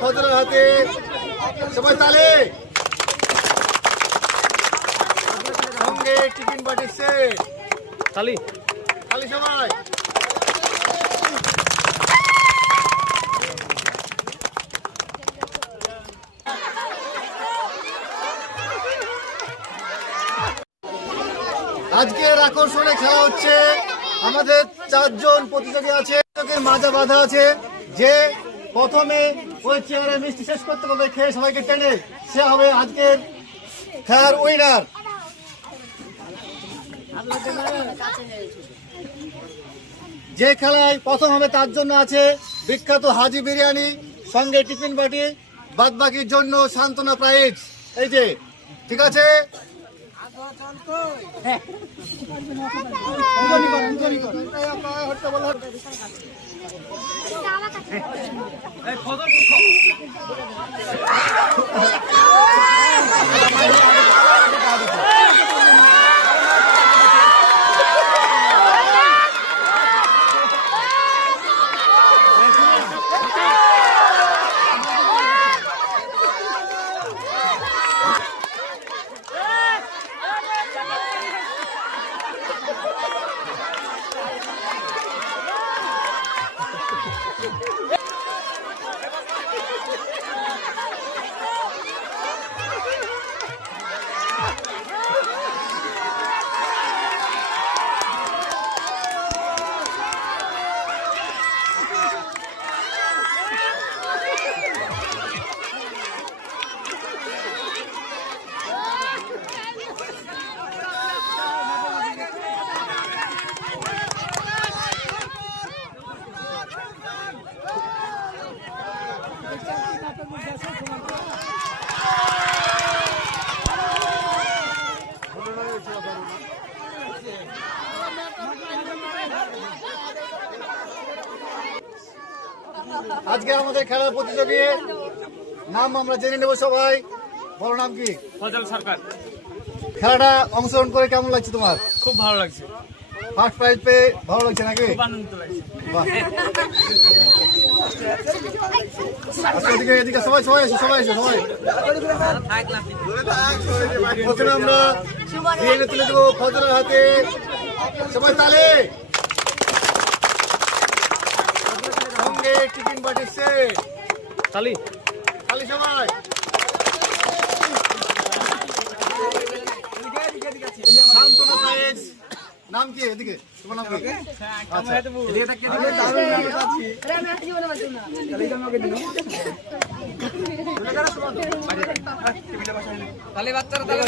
ফজরের হাতে, সবাই তালে। সঙ্গে টিফিন পাঠিয়েছে তালি তালি সবাই। আজকের আকর্ষণে খেলা হচ্ছে। আমাদের 4 জন প্রতিযোগী আছে, মাজা বাঁধা আছে। যে প্রথমে ওই চেয়ারে মিষ্টি শেষ করতে হবে খেয়ে সবাইকে টেনে, সে হবে আজকের খেলার উইনার। যে খেলায় প্রথম হবে তার জন্য আছে বিখ্যাত হাজি বিরিয়ানি, সঙ্গে টিফিন বাটি, বাদ বাকির জন্য সান্ত্বনা প্রাইজ। এই যে ঠিক আছে, আজকে আমাদের খেলার প্রতিযোগী নাম আমরা জেনে নেব সবাই। বড় নাম কি? ফজল সরকার। খেলাটা অংশগ্রহণ করে কেমন লাগছে তোমার? খুব ভালো লাগছে। ফার্স্ট প্রাইজ পেয়ে ভালো লাগছে নাকি? খুব আনন্দ লাগছে। এদিকে এদিকে সবাই সবাই এসো, সবাই এসো, সবাই। প্রথমে আমরা বিরিয়ানি তুলে দেবো ফজরের হাতে, সবাই তালে। সঙ্গে টিফিন পাঠিয়েছে তালি তালি সবাই। সান্ত্বনা প্রাইজ। নাম কি? এদিকে তোমার নাম কি? তাহলে বাচ্চারা তাহলে